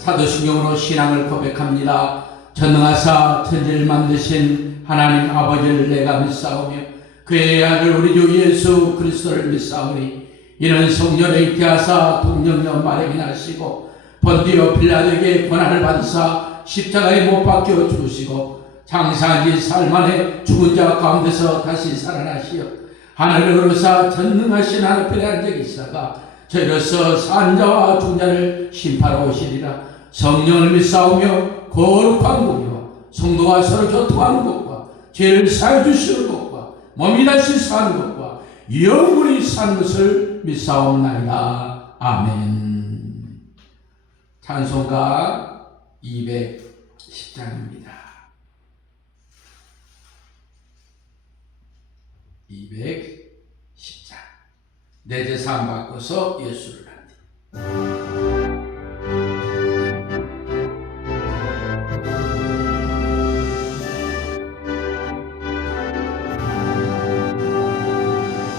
사도신경으로 신앙을 고백합니다. 전능하사 천지를 만드신 하나님 아버지를 내가 믿사오며 그의 아들 우리 주 예수 그리스도를 믿사오니 이는 성령에 잉태하사 동정녀 마리아에 나시고 본디오 빌라도에게 고난을 받으사 십자가에 못 박혀 죽으시고 장사한 지 사흘 만에 죽은 자 가운데서 다시 살아나시어 하늘을 오르사 전능하신 하늘편에 앉아 계시다가 저희로서 산 자와 죽은 자를 심판하러 오시리라. 성령을 믿사오며 거룩한 공의와 성도가 서로 교통하는 것과 죄를 사해 주시는 것과 몸이 다시 사는 것과 영원히 사는 것을 믿사옵나이다. 아멘. 찬송가 210장입니다. 210장. 내 재산 바꿔서 예수를 한다.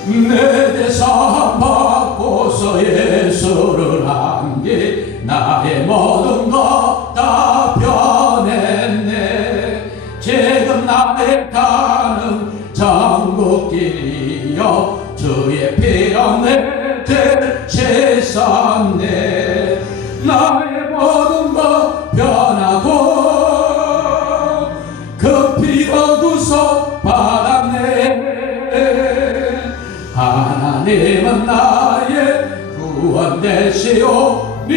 내 재산 바꿔서 예수를 한뒤 나의 모든 것 다 변했네. 지금 나의 가는 천국길이여 주의 피로 내 죄 씻었네. 나의 모든 것 변하고 그 피로 구속 받았네. 하나님은 나의 구원 되시오니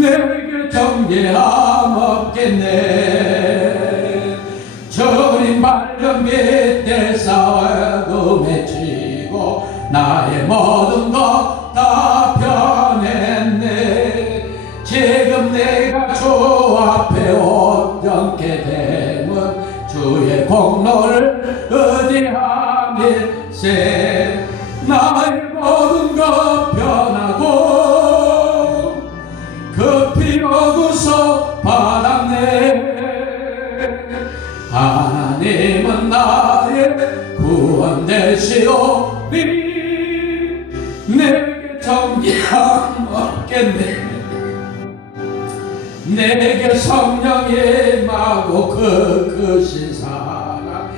내게 정죄함 없겠네. 주님 발견 밑에 싸움에 치고 나의 모든 것 다 변했네. 지금 내가 주 앞에 온전케 되면 주의 공로를 의지하밀세. 나의 모든 것 변하고 그 피로 구속 받았네. 하나님은 나의 구원 되시오니 내게 정죄함 없겠네. 내게 성령이 임하고 그 크신 사랑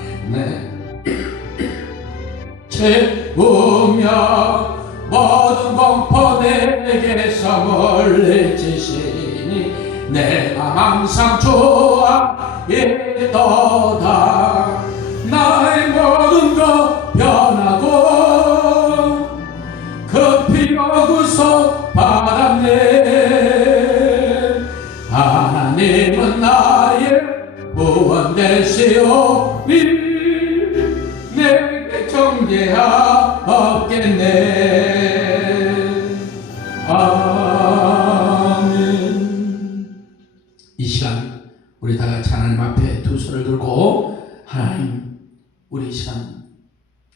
채우며 모든 공포 내게서 멀리치시니 내가 항상 주 앞에 있도다. 나의 모든 것 변하고 그 피로 구속 받았네. 하나님은 나의 구원 되시오니 내게 정죄함 없겠네. 아멘. 이 시간 우리 다 같이 하나님 앞에 두 손을 들고 하나님, 우리 이 시간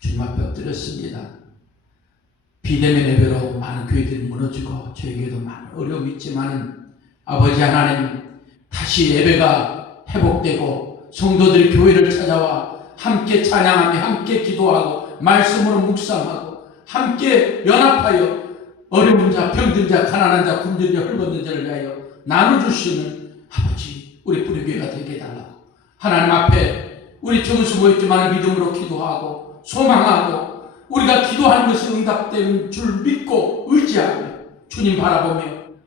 주님 앞에 엎드렸습니다. 비대면 예배로 많은 교회들이 무너지고 저희 교회도 많은 어려움이 있지만 아버지 하나님, 다시 예배가 회복되고 성도들이 교회를 찾아와 함께 찬양하며 함께 기도하고 말씀으로 묵상하고 함께 연합하여 어려운 자, 병든 자, 가난한 자, 굶는 자, 헐벗는 자를 위하여 나눠주시는 아버지, 우리 뿌리교회가 되게 해달라고 하나님 앞에 우리 저기서 모였지만 믿음으로 기도하고 소망하고 우리가 기도하는 것이 응답되는 줄 믿고 의지하고 주님 바라보며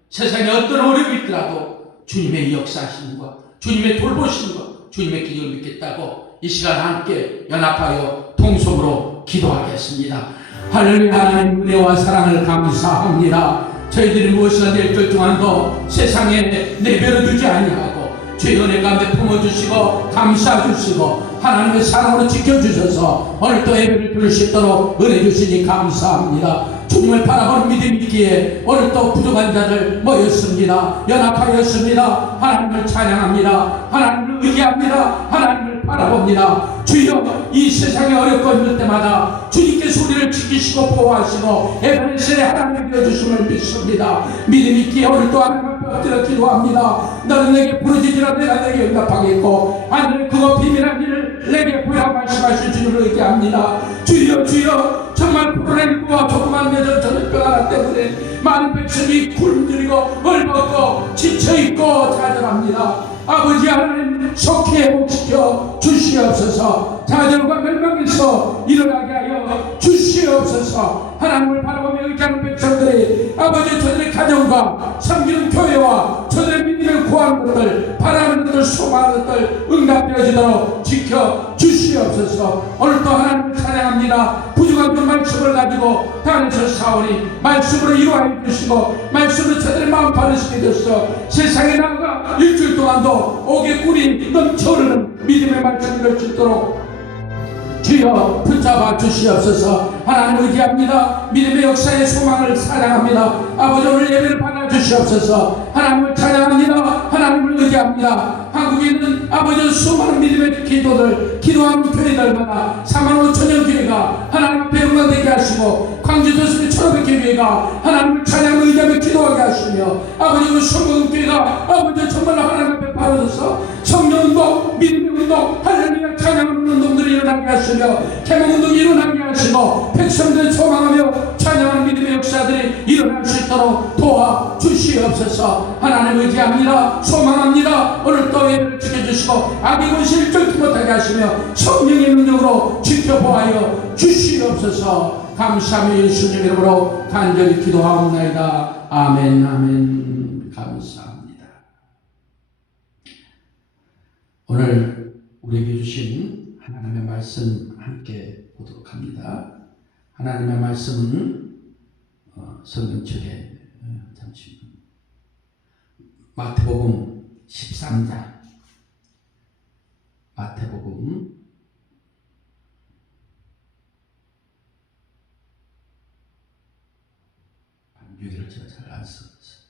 세상에 어떤 어려움이 있더라도 주님의 역사하심과 주님의 돌보심과 주님의 기도를 믿겠다고 이 시간 함께 연합하여 통성으로 기도하겠습니다. 할렐루야. 하나님 은혜와 사랑을 감사합니다. 저희들이 무엇이나 될 결정한도 세상에 내버려 두지 아니하고 주의 은혜 가운데 품어주시고 감싸주시고 하나님의 사랑으로 지켜주셔서 오늘도 예배를 드릴 수 있도록 은혜 주시니 감사합니다. 주님을 바라보는 믿음이 있기에 오늘도 부족한 자들 모였습니다. 연합하였습니다. 하나님을 찬양합니다. 하나님을 의지합니다. 하나님을 바라봅니다. 주여, 이 세상에 어렵고 힘들 때마다 주님께서 우리를 지키시고 보호하시고 에베네셀의 하나님이 되어주심을 믿습니다. 믿음 있기에 오늘도 하나님 앞에 엎드려 기도합니다. 너는 내게 부르짖으라 내가 내게 응답하겠고 하늘 그거 비밀한 일을 내게 보여 말씀하실 주님을 의지합니다. 주여, 주여, 정말 코로나19와 조그만 내전 전염병 하나 때문에 많은 백성이 굶주리고 눌리고 얼벗고 지쳐있고 좌절합니다. 아버지 하나님 속히 회복시켜 주시옵소서. 좌절과 멸망에서 일어나게 하여 주시옵소서. 하나님을 바라보며 의지하는 백성들이 아버지 저들의 가정과 섬기는 교회와 저들의 믿음을 구하는 것들, 바라는 것들, 소망하는 것들 응답되어지도록 지켜 주시옵소서. 오늘도 하나님을 찬양합니다. 부족한 그 말씀을 가지고 땅에서 사오니 말씀으로 이루하여 주시고 말씀으로 저들의 마음 바르시게 되소서. 세상에 나아가 일주일 동안도 옥의 꿀이 넘쳐흐르는 믿음의 말씀을 줄 수 있도록 주여 붙잡아 주시옵소서. 하나님 의지합니다. 믿음의 역사의 소망을 사랑합니다. 아버지 오늘 예배를 받아 주시옵소서. 하나님을 찬양합니다. 하나님을 의지합니다. 한국에 있는 아버지 수많은 믿음의 기도들, 기도하는 교회들마다 45,000여 교회가 하나님 앞에 영광되게 하시고 광주도시의 1,500개 교회가 하나님을 찬양하며 의지하며 기도하게 하시며 아버지 그 성공교회가 아버지 정말 하나님 앞에 바로서서 성령운동, 믿음의 운동, 할렐루야 찬양하는 운동들이 일어나게 하시며 개몽운동이 일어나게 하시고 백성들을 소망하며 찬양하는 믿음의 역사들이 일어날 수 있도록 도와주시옵소서. 하나님 의지합니다. 소망합니다. 오늘 또 예배를 지켜주시고 악의 권세를 쫓지 못하게 하시며 성령의 능력으로 지켜보아여 주시옵소서. 감사하며 예수님 이름으로 간절히 기도하옵나이다. 아멘 아멘. 감사합니다. 오늘 우리에게 주신 하나님의 말씀 함께 보도록 합니다. 하나님의 말씀은 성경책에 잠시 마태복음 13장 마태복음 6일을 제가 잘 안 써서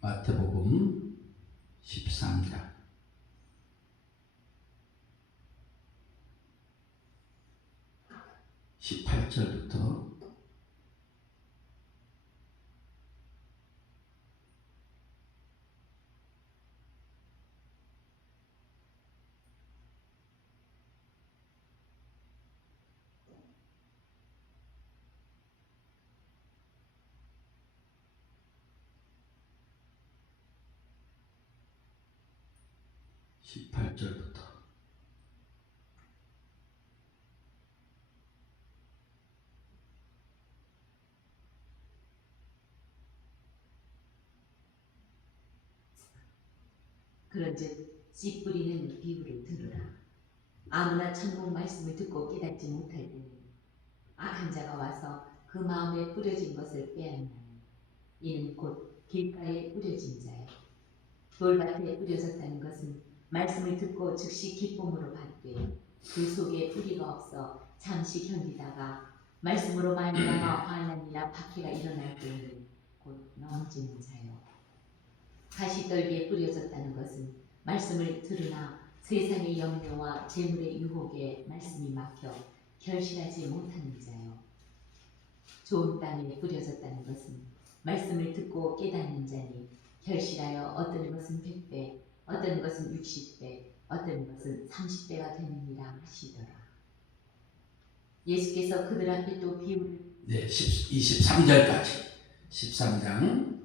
마태복음 13장 18절부터 18절부터 그런즉 씨 뿌리는 비유를 들으라. 아무나 천국 말씀을 듣고 깨닫지 못할 때는 악한 자가 와서 그 마음에 뿌려진 것을 빼앗나니 이는 곧 길가에 뿌려진 자요. 돌밭에 뿌려졌다는 것은 말씀을 듣고 즉시 기쁨으로 받되 그 속에 뿌리가 없어 잠시 견디다가 말씀으로 말미암아 환난이나 박해가 일어날 때에는 곧 넘어지는 자요. 가시떨기에 뿌려졌다는 것은 말씀을 들으나 세상의 염려와 재물의 유혹에 말씀이 막혀 결실하지 못하는 자요. 좋은 땅에 뿌려졌다는 것은 말씀을 듣고 깨닫는 자니 결실하여 어떤 것은 100배, 어떤 것은 60배, 어떤 것은 30배가 되느니라 하시더라. 예수께서 그들 앞에 또 비유를 23절까지 13장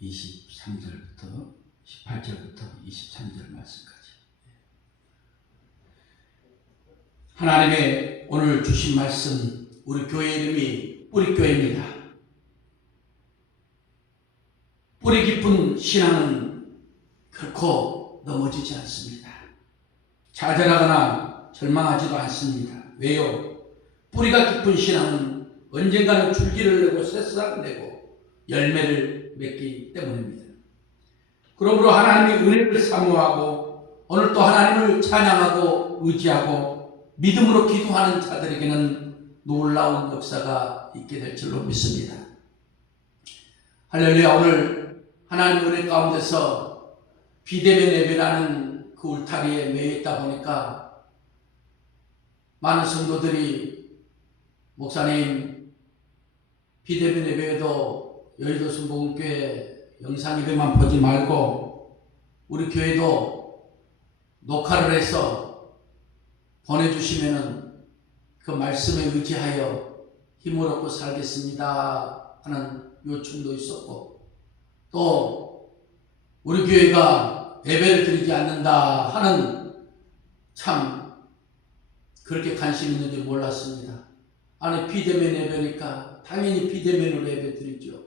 23절부터 18절부터 23절 말씀까지 하나님의 오늘 주신 말씀 우리 교회 이름이 뿌리교회입니다. 뿌리 깊은 신앙은 결코 넘어지지 않습니다. 좌절하거나 절망하지도 않습니다. 왜요? 뿌리가 깊은 신앙은 언젠가는 줄기를 내고 새싹을 내고 열매를 맺기 때문입니다. 그러므로 하나님의 은혜를 사모하고 오늘 또 하나님을 찬양하고 의지하고 믿음으로 기도하는 자들에게는 놀라운 역사가 있게 될 줄로 믿습니다. 할렐루야. 오늘 하나님의 은혜 가운데서 비대면 예배라는 그 울타리에 매여 있다 보니까 많은 성도들이 목사님 비대면 예배에도 여의도 순복음교회 영상 예배만 보지 말고 우리 교회도 녹화를 해서 보내주시면은 그 말씀에 의지하여 힘을 얻고 살겠습니다 하는 요청도 있었고, 또 우리 교회가 예배를 드리지 않는다 하는, 참 그렇게 관심 있는지 몰랐습니다. 아니, 비대면 예배니까 당연히 비대면으로 예배 드리죠.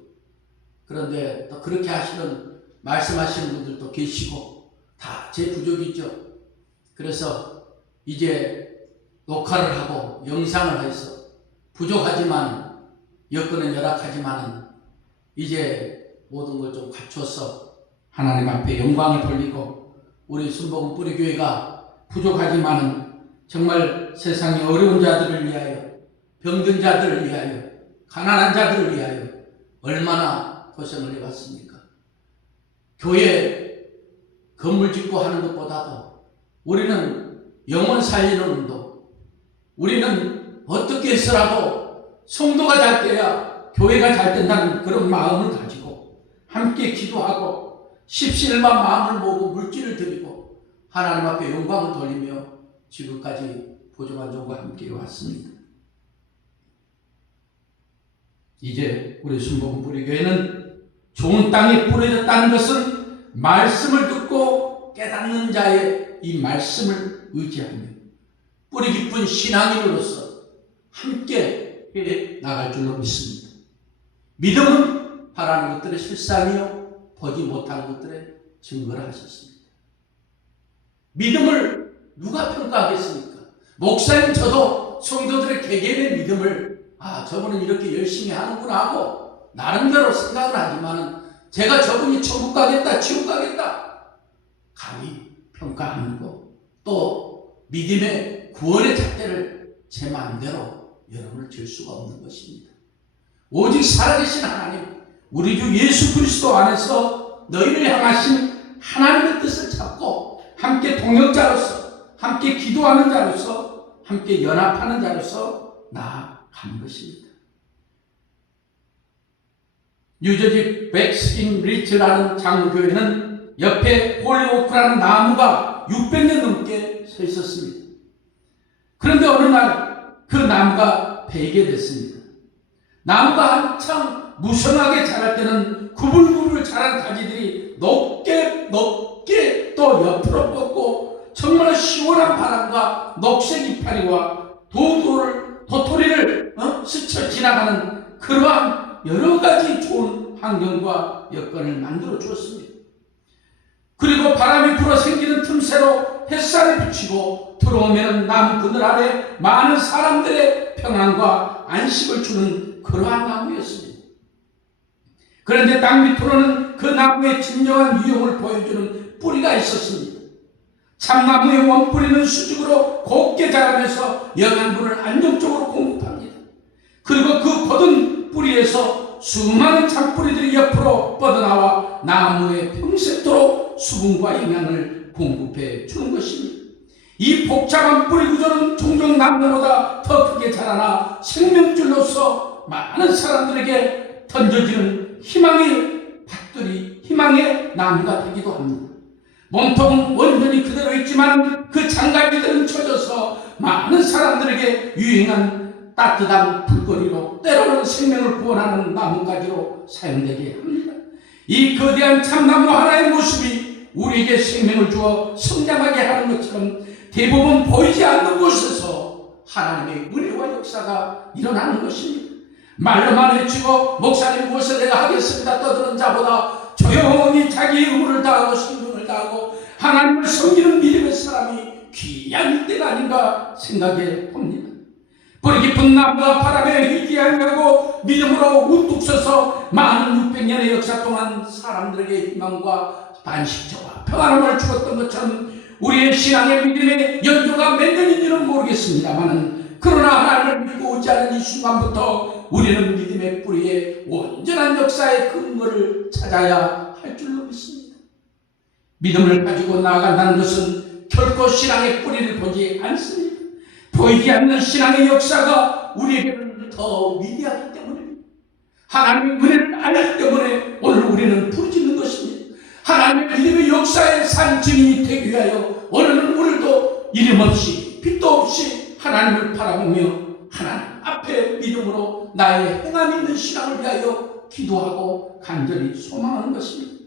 그런데 또 그렇게 하시는, 말씀하시는 분들도 계시고 다 제 부족이죠. 그래서 이제 녹화를 하고 영상을 해서, 부족하지만 여건은 열악하지만 이제 모든 걸 좀 갖춰서 하나님 앞에 영광을 돌리고, 우리 순복음 뿌리교회가 부족하지만 정말 세상의 어려운 자들을 위하여, 병든 자들을 위하여, 가난한 자들을 위하여 얼마나 고생을 해왔습니까? 교회 건물 짓고 하는 것보다도 우리는 영혼 살리는 운동, 우리는 어떻게 해서라도 성도가 잘 돼야 교회가 잘 된다는 그런 마음을 가지고 함께 기도하고 십시일반 마음을 모으고 물질을 드리고 하나님 앞에 영광을 돌리며 지금까지 보조관종과 함께 왔습니다. 이제 우리 순복음 뿌리교회는 좋은 땅에 뿌려졌다는 것은 말씀을 듣고 깨닫는 자의 이 말씀을 의지하며 뿌리 깊은 신앙인으로서 함께 해 나갈 줄로 믿습니다. 믿음은 바라는 것들의 실상이요 보지 못하는 것들의 증거를 하셨습니다. 믿음을 누가 평가하겠습니까? 목사님, 저도 성도들의 개개인의 믿음을 저분은 이렇게 열심히 하는구나 하고 나름대로 생각을 하지만, 제가 저분이 천국 가겠다, 지옥 가겠다 감히 평가하는 거, 또 믿음의 구원의 잣대를 제 마음대로 여러분을 질 수가 없는 것입니다. 오직 살아계신 하나님, 우리 주 예수 그리스도 안에서 너희를 향하신 하나님의 뜻을 찾고 함께 동역자로서, 함께 기도하는 자로서, 함께 연합하는 자로서 나아가는 것입니다. 뉴저지 백스킨 리츠라는 장로교회는 옆에 홀리오크라는 나무가 600년 넘게 서 있었습니다. 그런데 어느 날 그 나무가 베게 됐습니다. 나무가 한창 무성하게 자랄 때는 구불구불 자란 가지들이 높게 또 옆으로 뻗고 정말 시원한 바람과 녹색 이파리와 도토리를 스쳐 지나가는 그러한 여러 가지 좋은 환경과 여건을 만들어 주었습니다. 그리고 바람이 불어 생기는 틈새로 햇살을 비치고 들어오면 나무 그늘 아래 많은 사람들의 평안과 안식을 주는 그러한 나무였습니다. 그런데 땅 밑으로는 그 나무의 진정한 유형을 보여주는 뿌리가 있었습니다. 참나무의 원뿌리는 수직으로 곱게 자라면서 영양분을 안정적으로 공급합니다. 그리고 그 곧은 뿌리에서 수많은 잔뿌리들이 옆으로 뻗어나와 나무에 평생토록 수분과 영양을 공급해 주는 것입니다. 이 복잡한 뿌리 구조는 종종 나무보다 더 크게 자라나 생명줄로서 많은 사람들에게 던져지는 희망의 밭들이, 희망의 나무가 되기도 합니다. 몸통은 완전히 그대로 있지만 그 장갈비들은 쳐져서 많은 사람들에게 유행한 따뜻한 불거리로, 때로는 생명을 구원하는 나뭇가지로 사용되게 합니다. 이 거대한 참나무 하나의 모습이 우리에게 생명을 주어 성장하게 하는 것처럼 대부분 보이지 않는 곳에서 하나님의 은혜와 역사가 일어나는 것입니다. 말로만 외치고 목사님 무엇을 내가 하겠습니다 떠드는 자보다 조용히 자기의 의무를 다하고 신경을 다하고 하나님을 섬기는 믿음의 사람이 귀한 일대가 아닌가 생각해 봅니다. 뿌리 깊은 나무가 바람에 휘기하고 믿음으로 우뚝 서서 많은 600년의 역사 동안 사람들에게 희망과 안식처와 평안함을 주었던 것처럼 우리의 신앙의 믿음의 연조가 몇 년인지는 모르겠습니다만, 그러나 하나님을 믿고 의지하는 이 순간부터 우리는 믿음의 뿌리에 온전한 역사의 근거를 찾아야 할 줄로 믿습니다. 믿음을 가지고 나아간다는 것은 결코 신앙의 뿌리를 보지 않습니다. 보이지 않는 신앙의 역사가 우리에게는 더 위대하기 때문입니다. 하나님의 은혜를 알기 때문에 오늘 우리는 부르짖는 것입니다. 하나님의 믿음의 역사의 산 증인이 되기 위하여 오늘은 우리도 이름 없이 빛도 없이 하나님을 바라보며 하나님 앞에 믿음으로 나의 행함 있는 신앙을 위하여 기도하고 간절히 소망하는 것입니다.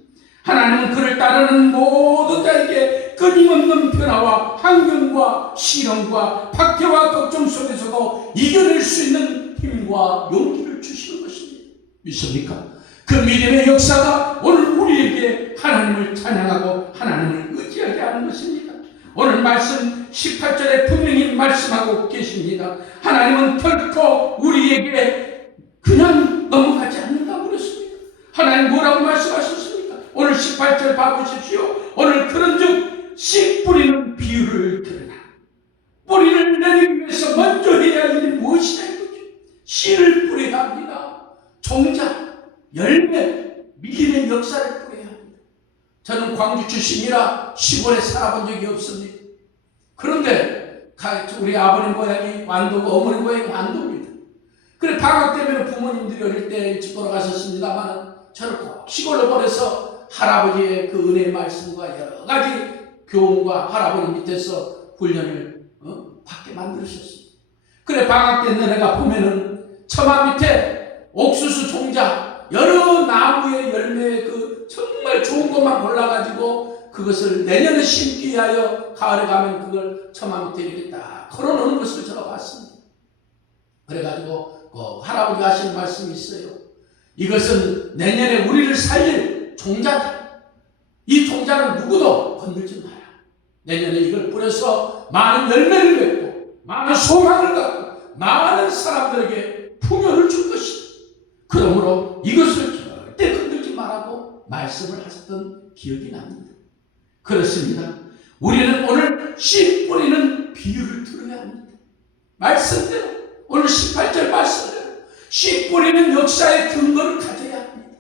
하나님은 그를 따르는 모든 자에게 끊임없는 변화와 환경과 시련과 박해와 걱정 속에서도 이겨낼 수 있는 힘과 용기를 주시는 것입니다. 믿습니까? 그 믿음의 역사가 오늘 우리에게 하나님을 찬양하고 하나님을 의지하게 하는 것입니다. 오늘 말씀 18절에 분명히 말씀하고 계십니다. 하나님은 결코 우리에게 그냥 넘어가지 않는다고 그랬습니다. 하나님 뭐라고 말씀하셨습니까? 오늘 18절 봐보십시오. 오늘 그런즉 씨 뿌리는 비유를 들으라. 뿌리를 내리기 위해서 먼저 해야 할 일이 무엇이냐 이거죠. 씨를 뿌려야 합니다. 종자, 열매, 믿음의 역사를 뿌려야 합니다. 저는 광주 출신이라 시골에 살아본 적이 없습니다. 그런데 우리 아버님 고향이 완도고 어머니 고향이 완도입니다. 그래 방학 때문에 부모님들이 어릴 때 일찍 돌아가셨습니다만 저를 꼭 시골로 보내서 할아버지의 그 은혜의 말씀과 여러 가지 교훈과 할아버지 밑에서 훈련을 받게 만들으셨습니다. 그래 방학 때 내가 보면은 처마 밑에 옥수수 종자 여러 나무의 열매의 그 정말 좋은 것만 골라가지고 그것을 내년에 심기 위하여 가을에 가면 그걸 처마 밑에 이렇게 딱 걸어놓는 것을 제가 봤습니다. 그래가지고 할아버지가 하시는 말씀이 있어요. 이것은 내년에 우리를 살릴 종자다. 이 종자는 누구도 건들지 마라. 내년에 이걸 뿌려서 많은 열매를 맺고 많은 소망을 갖고 많은 사람들에게 풍요를 줄 것이다. 그러므로 이것을 절대 건들지 말라고 말씀을 하셨던 기억이 납니다. 그렇습니다. 우리는 오늘 씨 뿌리는 비유를 들어야 합니다. 말씀대로 오늘 18절 말씀대로 씨 뿌리는 역사의 근거를 가져야 합니다.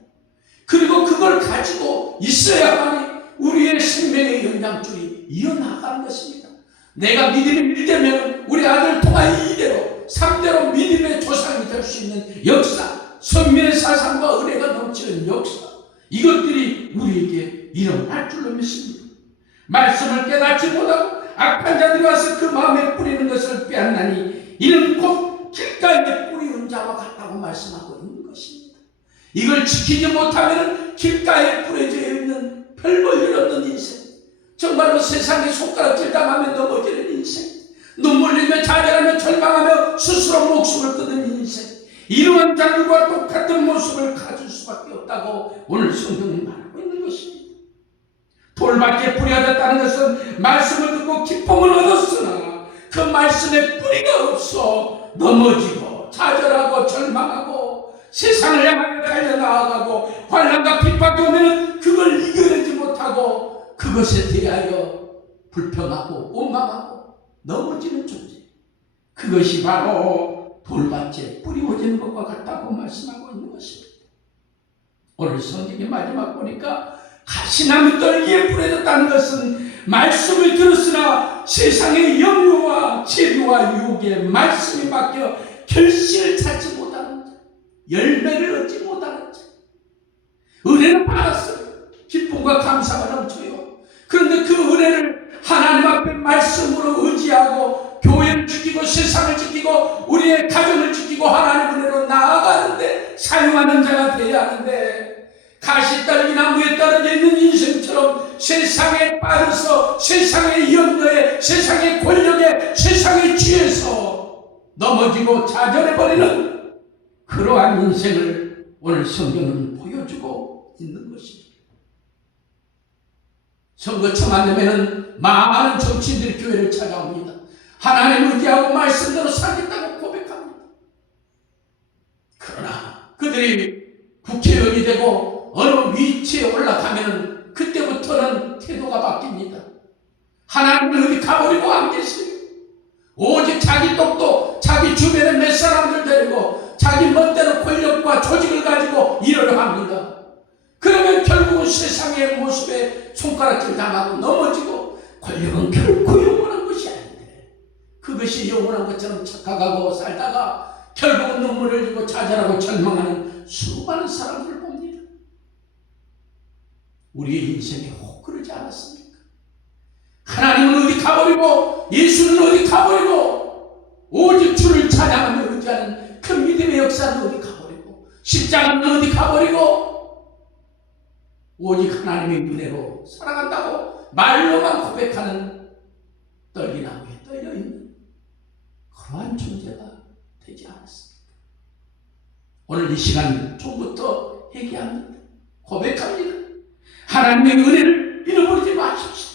그리고 그걸 가지고 있어야만이 우리의 생명의 영양줄이 이어나가는 것입니다. 내가 믿음이 밀되면 우리 아들 통하 이대로 3대로 믿음의 조상이 될 수 있는 역사, 선민의 사상과 은혜가 넘치는 역사, 이것들이 우리에게 일어날 줄로 믿습니다. 말씀을 깨닫지 못하고 악한 자들이 와서 그 마음에 뿌리는 것을 빼앗나니 이는 곧 길가에 뿌리는 자와 같다고 말씀하고 있는 것입니다. 이걸 지키지 못하면 길가에 뿌려져 있는 별 볼 일 없는 인생, 정말로 세상에 손가락질 당하며 넘어지는 인생, 눈물 흘리며 좌절하며 절망하며 스스로 목숨을 끊는 인생, 이러한 자들과 똑같은 모습을 가질 수밖에 없다고 오늘 성경이 말하고 있는 것입니다. 돌밭에 뿌려졌다는 것은 말씀을 듣고 기쁨을 얻었으나 그 말씀에 뿌리가 없어 넘어지고 좌절하고 절망하고 세상을 향하여 달려나아가고 환난과 핍박이 오면 그걸 이겨내지 못하고 그것에 대하여 불평하고 원망하고 넘어지는 존재, 그것이 바로 돌밭에 뿌리워지는 것과 같다고 말씀하고 있는 것입니다. 오늘 성경의 마지막 보니까 가시나무 떨기에 뿌려졌다는 것은 말씀을 들었으나 세상의 염려와 재료와 유혹에 말씀이 바뀌어 결실을 찾지 못하는 자, 열매를 얻지 못하는 자, 은혜는 받았어요. 기쁨과 감사가 넘쳐요. 그런데 그 은혜를 하나님 앞에 말씀으로 의지하고 교회를 지키고 세상을 지키고 우리의 가정을 지키고 하나님 은혜로 나아가는데 사용하는 자가 되어야 하는데, 가시떨기 나무에 떨어져 있는 인생처럼 세상에 빠져서 세상의 염려에, 세상의 권력에, 세상의 지혜에서 넘어지고 좌절해버리는 그러한 인생을 오늘 성경은 보여주고 있는 것입니다. 선거철만 되면 많은 정치인들이 교회를 찾아옵니다. 하나님을 의지하고 말씀대로 살겠다고 고백합니다. 그러나 그들이 국회의원이 되고 어느 위치에 올라가면 그때부터는 태도가 바뀝니다. 하나님을 어디 가버리고 안 계세요. 오직 자기 똑똑, 자기 주변에 몇 사람들 데리고 자기 멋대로 권력과 조직을 가지고 일을 합니다. 그러면 결국은 세상의 모습에 손가락질 당하고 넘어지고, 권력은 결코 영원한 것이 아닌데 그것이 영원한 것처럼 착각하고 살다가 결국은 눈물을 흘리고 좌절하고 절망하는 수많은 사람들을 봅니다. 우리의 인생에 혹 그러지 않았습니까? 하나님은 어디 가버리고 예수는 어디 가버리고 오직 주를 찬양하며 건지하는 그 믿음의 역사는 어디 가버리고, 십자가는 어디 가버리고, 오직 하나님의 은혜로 살아간다고 말로만 고백하는 떨기나무에 떨려있는 그러한 존재가 되지 않았습니까? 오늘 이 시간 좀부터 회개합니다. 고백합니다. 하나님의 은혜를 잃어버리지 마십시오.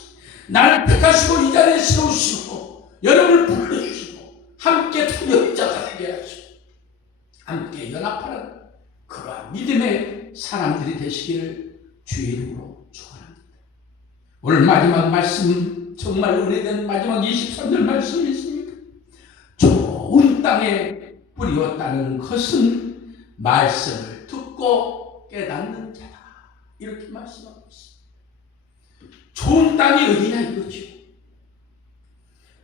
나를 택하시고 이 자리에 세우시고 여러분을 불러주시고 함께 통역자가 되게 하시고 함께 연합하는 그러한 믿음의 사람들이 되시기를 주의 이름으로 축원합니다. 오늘 마지막 말씀, 정말 은혜된 마지막 23절 말씀이 있습니다. 좋은 땅에 뿌리었다는 것은 말씀을 듣고 깨닫는 자다. 이렇게 말씀하고 있습니다. 좋은 땅이 어디냐 이거죠.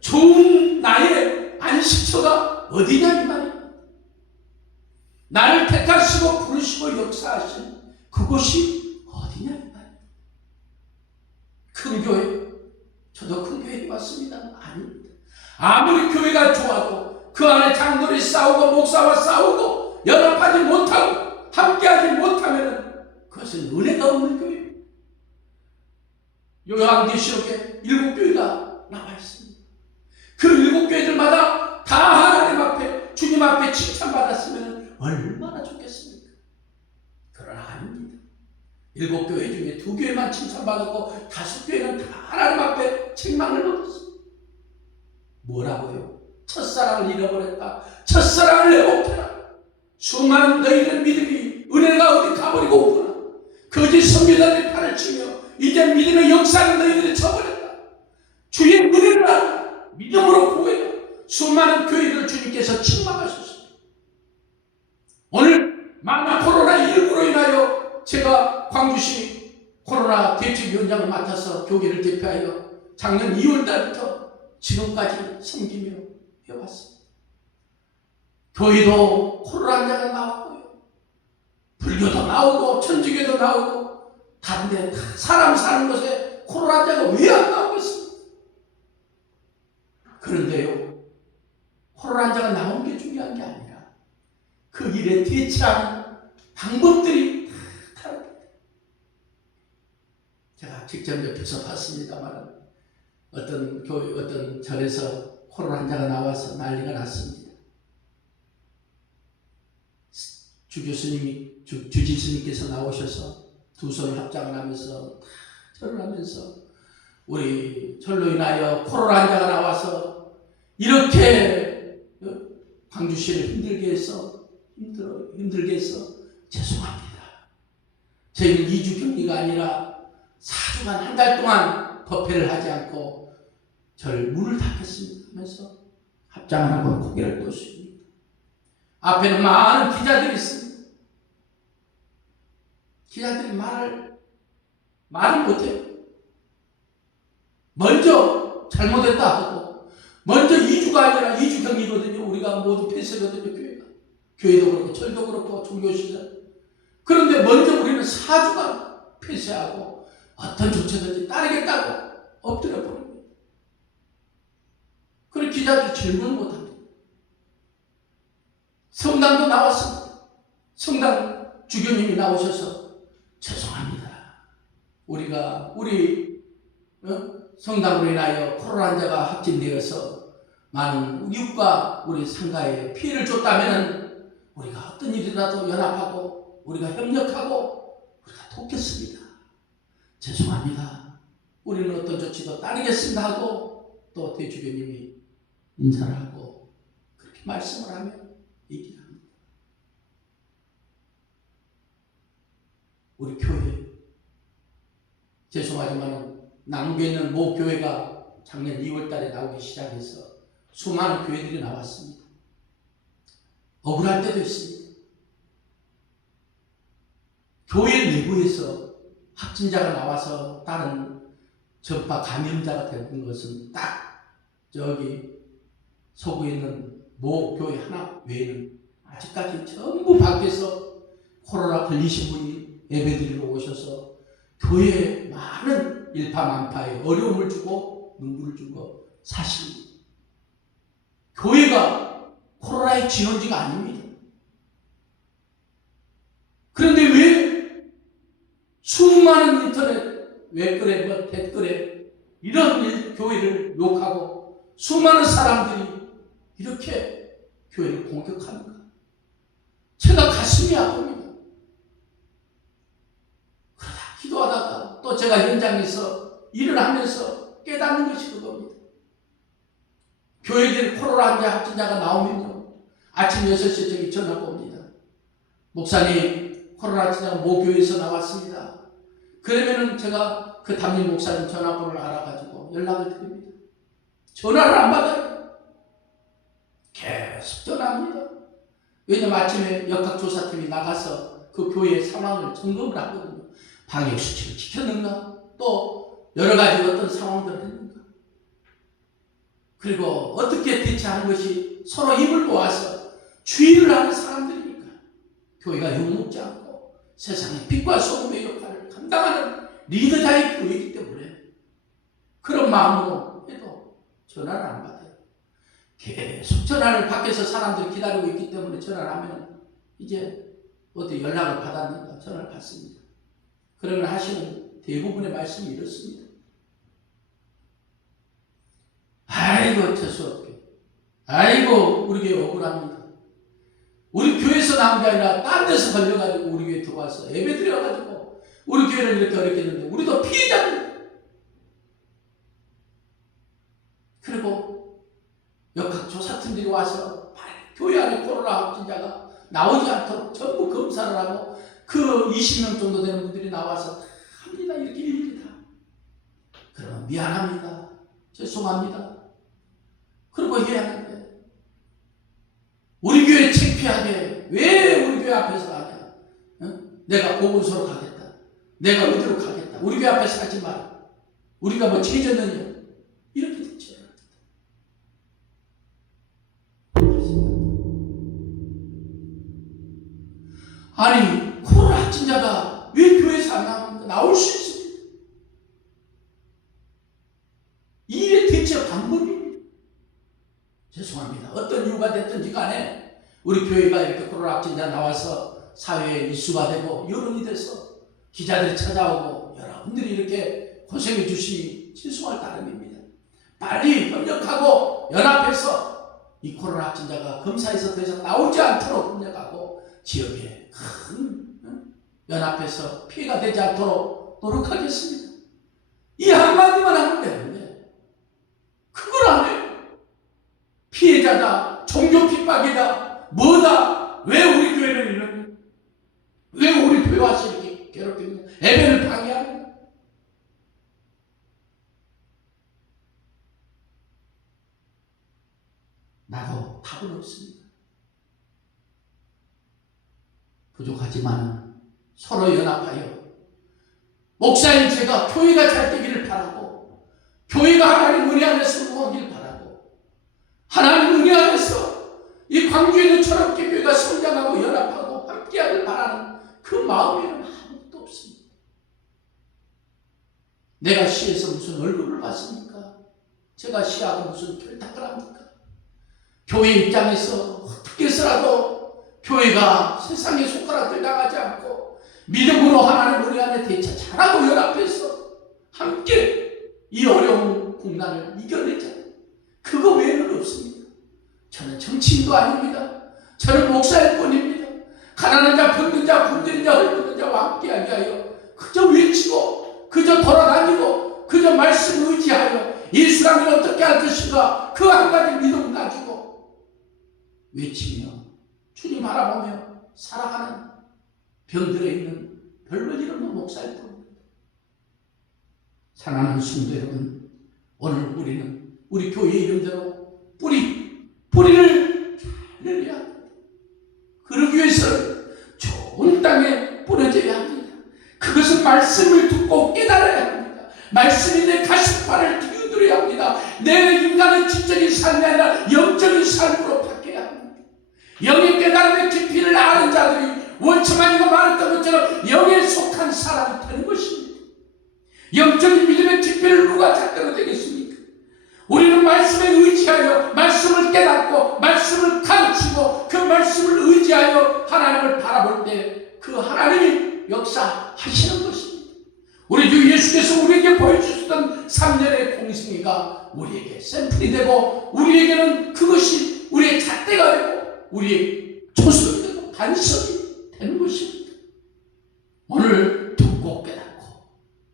좋은 나의 안식처가 어디냐 이 말이에요. 나를 택하시고 부르시고 역사하신 그곳이 어디냐 이 말이에요. 큰 교회, 저도 큰 교회에 왔습니다. 아닙니다. 아무리 교회가 좋아도 그 안에 장로들이 싸우고 목사와 싸우고 연합하지 못하고 함께하지 못하면 그것은 은혜가 없는 교회입니다. 요한계시록에 7교회가 나와 있습니다. 그 7교회들마다 다 하나님 앞에 주님 앞에 칭찬받았으면 얼마나 좋겠습니까? 그러나 아닙니다. 7교회 중에 2교회만 칭찬받았고 5교회는 다 하나님 앞에 책망을 받았습니다. 뭐라고요? 첫사랑을 잃어버렸다. 첫사랑을 회복해라. 수많은 너희들 믿음이 은혜가 어디 가버리고 오구나. 거짓 선교사들이 팔을 치며 이제 믿음의 역사를 너희들이 쳐버렸다. 주의 은혜를 하라. 믿음으로 구해라. 수많은 교회들을 주님께서 책망하셨습니다. 오늘 만나 코로나19로 인하여 제가 광주시 코로나 대책위원장을 맡아서 교회를 대표하여 작년 2월 달부터 지금까지 섬기며 해왔습니다. 교회도 코로나 환자가 나왔고요. 불교도 나오고 천주교도 나오고 다른 데 사람 사는 곳에 코로나 환자가 왜 안 나오고 있습니까? 그런데요, 코로나 환자가 나온 게 중요한 게 아니라 그 일에 대처하는 방법들이 다 다릅니다. 제가 직접 옆에서 봤습니다만 어떤 교회, 어떤 절에서 코로나 환자가 나와서 난리가 났습니다. 주지스님께서 나오셔서 두 손을 합장을 하면서 절을 하면서 우리 절로 인하여 코로나 환자가 나와서 이렇게 광주시를 힘들게 해서 죄송합니다. 저희는 2주 격리가 아니라 4주간 한 달 동안 법회를 하지 않고 절 문을 닫겠습니다 하면서 합장을 하고 고개를 떴습니다. 앞에는 많은 기자들이 있습니다. 기자들이 말을 못해요. 먼저 잘못했다 하고 먼저 2주가 아니라 2주 격리거든요. 우리가 모두 폐쇄거든요. 교회도 그렇고 절도 그렇고 종교시설. 그런데 먼저 우리는 4주간 폐쇄하고 어떤 조치든지 따르겠다고 엎드려 버립니다. 그리고 기자들이 질문을 못합니다. 성당도 나왔습니다. 성당 주교님이 나오셔서 죄송합니다. 우리 성당으로 인하여 코로나 환자가 확진되어서 많은 이웃과 우리 상가에 피해를 줬다면 우리가 어떤 일이라도 연합하고 우리가 협력하고 우리가 돕겠습니다. 죄송합니다. 우리는 어떤 조치도 따르겠습니다 하고 또 대주교님이 인사를 하고 그렇게 말씀을 하며 얘기를 합니다. 우리 교회 죄송하지만 남구에 있는 모 교회가 작년 2월 달에 나오기 시작해서 수많은 교회들이 나왔습니다. 억울할 때도 있습니다. 교회 내부에서 확진자가 나와서 다른 전파 감염자가 되는 것은 딱 저기 서구에 있는 모 교회 하나 외에는 아직까지 전부 밖에서 코로나 걸리신 분이 예배드리러 오셔서 교회에 많은 일파만파에 어려움을 주고 눈물을 준 거 사실입니다. 교회가 코로나의 진원지가 아닙니다. 그런데 왜 수많은 인터넷 웹글에 댓글에 이런 교회를 욕하고 수많은 사람들이 이렇게 교회를 공격합니까? 제가 가슴이 아픕니다. 그러다 기도하다가 또 제가 현장에서 일을 하면서 깨닫는 것이 그겁니다. 교회들 코로나 확진자가 나오면요, 아침 6시에 저기 전화가 옵니다. 목사님, 코로나 확진자가 모 교회에서 나왔습니다. 그러면은 제가 그 담임 목사님 전화번호를 알아가지고 연락을 드립니다. 전화를 안 받아요. 계속 전화합니다. 왜냐면 아침에 역학조사팀이 나가서 그 교회의 상황을 점검을 하거든요. 방역수칙을 지켰는가? 또 여러 가지 어떤 상황들을 했는가? 그리고 어떻게 대처하는 것이 서로 힘을 모아서 주의를 하는 사람들이니까 교회가 욕먹지 않고 세상의 빛과 소금의 역할을 감당하는 리더자의 교회이기 때문에 그런 마음으로 해도 전화를 안 받아요. 계속 전화를 밖에서 사람들이 기다리고 있기 때문에 전화를 하면 이제 어떻게 연락을 받았는가 전화를 받습니다. 그러면 하시는 대부분의 말씀이 이렇습니다. 아이고 재수없게, 아이고 우리 교회 억울합니다. 우리 교회에서 나온 게 아니라 딴 데서 걸려가지고 우리 교회 들어와서 예배 드려가지고 우리 교회를 이렇게 어렵게 했는데 우리도 피해자입니다. 그리고 역학조사팀들이 와서 교회 안에 코로나 확진자가 나오지 않도록 전부 검사를 하고 그 20명 정도 되는 분들이 나와서 합니다. 이렇게 일일이 다. 그러면 미안합니다. 죄송합니다. 그리고 해야 하는데 우리 교회 창피하게 왜 우리 교회 앞에서 하냐? 내가 보건소로 가겠다. 내가 어디로 가겠다. 우리 교회 앞에서 하지 마라. 우리가 뭐 죄졌느냐? 이렇게 대처해야 합니다. 아니 코로나 확진자가 왜 교회에서 안 나옵니까? 나올 수 있습니다. 이게 대처 방법입니다. 죄송합니다. 어떤 이유가 됐든지 간에 우리 교회가 이렇게 코로나 확진자 나와서 사회에 이슈가 되고 여론이 돼서 기자들이 찾아오고 여러분들이 이렇게 고생해 주시니 죄송할 따름입니다. 빨리 협력하고 연합해서 이 코로나 확진자가 검사에서 더 이상 나오지 않도록 협력하고 지역에 큰 연합해서 피해가 되지 않도록 노력하겠습니다. 이 한마디만 하면 되는데 그걸 안 해요. 피해자다, 종교 핍박이다, 뭐다, 왜 우리 교회를 이러냐? 왜 우리 교회 와서 이렇게 괴롭히냐? 예배를 방해하냐? 나도 답은 없습니다. 부족하지만 서로 연합하여 목사님 제가 교회가 잘 되기를 바라고 교회가 하나님 은혜 안에서 성공하기를 바라고 하나님 은혜 안에서 이 광주에는 저렇게 교회가 성장하고 연합하고 함께하길 바라는 그 마음에는 아무것도 없습니다. 내가 시에서 무슨 얼굴을 봤습니까? 제가 시하고 무슨 결탁을 합니까? 교회 입장에서 어떻게 해서라도 교회가 세상의 손가락들 나가지 않고 믿음으로 하나님 우리 안에 대처 잘하고 연합해서 함께 이 어려운 국난을 이겨내자. 그거 외에는 없습니다. 저는 정치인도 아닙니다. 저는 목사일 뿐입니다. 가난한 자, 병든 자, 굶주린 자, 헐벗은 자와 함께하게 하여 그저 외치고 그저 돌아다니고 그저 말씀 의지하여 예수라면 어떻게 할 것인가 그 한 가지 믿음 가지고 외치며 주님 바라보며 살아가는 병들어 있는 별볼 일 없는 목사일 뿐입니다. 사랑하는 성도 여러분, 오늘 우리는 우리 교회 이름대로 뿌리를 잘 내려야 합니다. 그러기 위해서는 좋은 땅에 뿌려져야 합니다. 그것은 말씀을 듣고 깨달아야 합니다. 말씀이 내 가슴팍을 뒤흔들어야 합니다. 내 인간의 지적인 삶이 아니라 영적인 삶으로 바뀌어야 합니다. 영의 깨달음의 깊이를 아는 자들이 원처만이가 말했던 것처럼 영에 속한 사람이 되는 것입니다. 영적인 믿음의 깊이를 누가 찾도록 되겠습니까? 우리는 말씀에 의지하여 말씀을 깨닫고 말씀을 가르치고 그 말씀을 의지하여 하나님을 바라볼 때 그 하나님이 역사하시는 것입니다. 우리 주 예수께서 우리에게 보여주셨던 3년의 공생애가 우리에게 샘플이 되고 우리에게는 그것이 우리의 잣대가 되고 우리의 초석이 되고 반석이 되는 것입니다. 오늘 듣고 깨닫고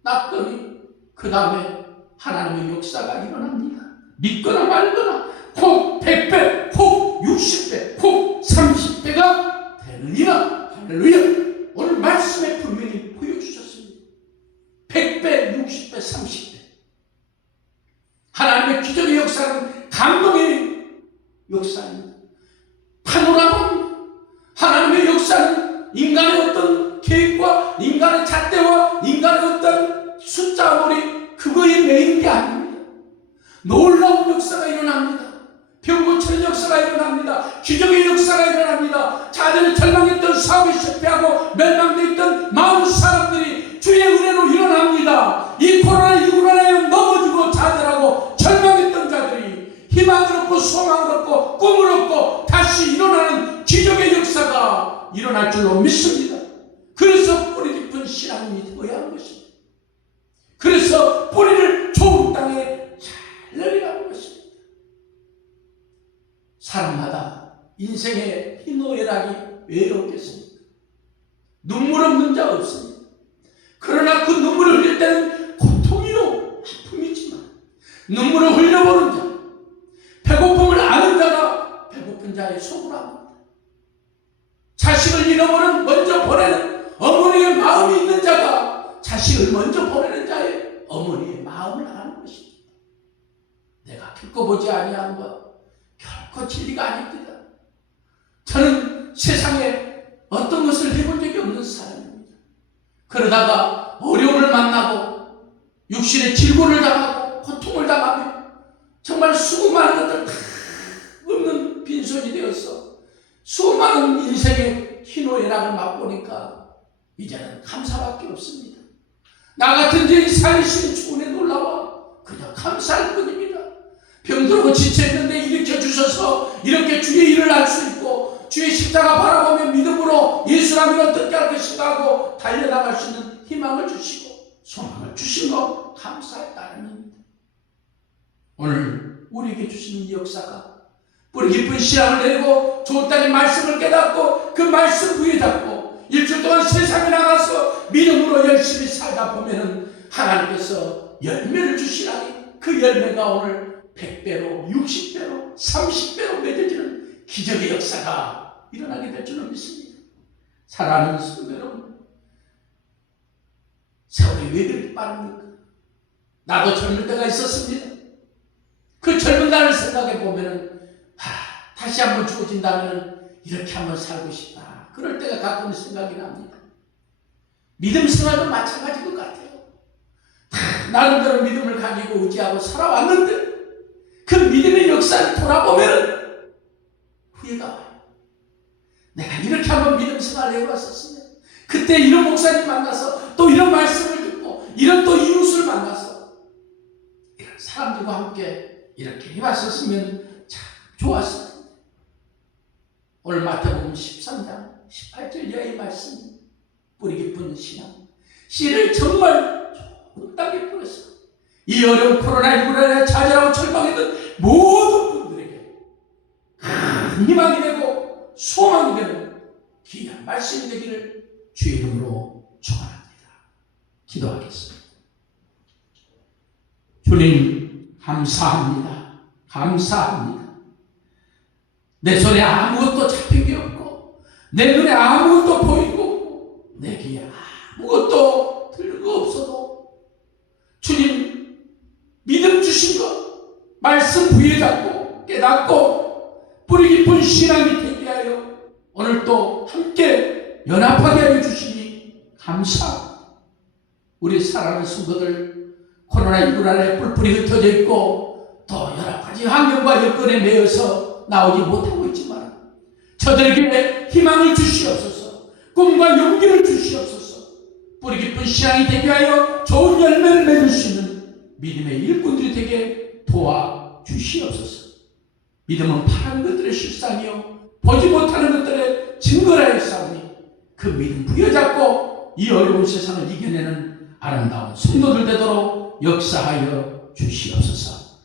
낫더니 그 다음에 하나님의 역사가 일어납니다. 믿거나 말거나 혹 100배, 혹 60배, 혹 30배가 되느니라. 할렐루야. 오늘 말씀에 분명히 보여주셨습니다. 100배, 60배, 30배. 하나님의 기적의 역사는 감동의 역사입니다. 파노라마입니다. 하나님의 역사는 인간의 어떤 계획과 인간의 잣대와 인간의 어떤 숫자머리 그거에 매인 게 아닙니다. 놀라운 역사가 일어납니다. 병 고치는 역사가 일어납니다. 기적의 역사가 일어납니다. 자들이 절망했던 사업이 실패하고 멸망되어 있던 많은 사람들이 주의 은혜로 일어납니다. 이 코로나19로 인하여 넘어지고 자들하고 절망했던 자들이 희망을 얻고 소망을 얻고 꿈을 얻고 다시 일어나는 기적의 역사가 일어날 줄로 믿습니다. 그래서 뿌리 깊은 신앙이 되어야 하는 것입니다. 그래서 뿌리를 좋은 땅에 잘 내리라는 것입니다. 사람마다 인생의 희노애락이 왜 없겠습니까? 눈물 없는 자 없습니다. 그러나 그 눈물을 흘릴 때는 고통이요 아픔이지만 눈물을 흘려보는 자, 배고픔을 아는 자가 배고픈 자의 속을 압니다. 자식을 잃어버린 먼저 보내는 어머니의 마음이 있는 자가 자식을 먼저 보내는 자의 어머니의 마음을 아는 것입니다. 내가 겪어보지 아니한 것 결코 진리가 아닙니다. 저는 세상에 어떤 것을 해본 적이 없는 사람입니다. 그러다가 어려움을 만나고 육신의 질고를 당하고 고통을 당하며 정말 수많은 것들 다 없는 빈손이 되어서 수많은 인생의 희노애락을 맛보니까 이제는 감사밖에 없습니다. 나 같은 죄인 살리신 주은에 놀라워 그냥 감사할 뿐입니다. 병들고 지쳐있는데 일으켜주셔서 이렇게 주의 일을 할 수 있고 주의 십자가 바라보며 믿음으로 예수라면 어떻게 할 것인가 하고 달려나갈 수 있는 희망을 주시고 소망을 주신 것 감사의 따름입니다. 오늘 우리에게 주신 이 역사가 뿌리 깊은 신앙을 내리고 좋은 땅의 말씀을 깨닫고 그 말씀 부에 잡고 일주일 동안 세상에 나가서 믿음으로 열심히 살다 보면은 하나님께서 열매를 주시라니 그 열매가 오늘 100배로 60배로 30배로 맺어지는 기적의 역사가 일어나게 될 줄은 믿습니다. 사랑하는 성도 여러분, 세월이 왜 그렇게 빠릅니까? 나도 젊을 때가 있었습니다. 그 젊은 날을 생각해 보면은 다시 한번 주어진다면 이렇게 한번 살고 싶다. 그럴 때가 가끔 생각이 납니다. 믿음 생활도 마찬가지인 것 같아요. 나름대로 믿음을 가지고 의지하고 살아왔는데 그 믿음의 역사를 돌아보면 후회가 와요. 내가 이렇게 한번 믿음 생활을 해봤었으면 그때 이런 목사님 만나서 또 이런 말씀을 듣고 이런 또 이웃을 만나서 이런 사람들과 함께 이렇게 해봤었으면 참 좋았을 텐데. 오늘 마태복음 13장 18절 이하의 말씀 뿌리 깊은 신앙 씨를 정말 좋은 땅에 뿌렸어. 이 어려운 코로나19로 좌절하고 절망했던 모든 분들에게 큰 희망이 되고 소망이 되는 귀한 말씀이 되기를 주의 이름으로 축원합니다. 기도하겠습니다. 주님 감사합니다. 감사합니다. 내 손에 아무것도 잡힌 게 없고 내 눈에 아무것도 보이고 없고 내 귀에 아무것도 들은 거 없어도 주님 믿음 주신 것 말씀 부여 잡고 깨닫고 뿌리 깊은 신앙이 되게 하여 오늘 또 함께 연합하게 하여 주시니 감사합니다. 우리 사랑하는 성도들 코로나19 안에 뿔뿔이 흩어져 있고 또 여러 가지 환경과 여건에 매여서 나오지 못하고 있지만 저들에게 희망을 주시옵소서. 꿈과 용기를 주시옵소서. 뿌리 깊은 신앙이 되게 하여 좋은 열매를 맺을 수 있는 믿음의 일꾼들이 되게 도와 주시옵소서. 믿음은 바라는 것들의 실상이요 보지 못하는 것들의 증거라였사오니 그 믿음 부여잡고 이 어려운 세상을 이겨내는 아름다운 성도들 되도록 역사하여 주시옵소서.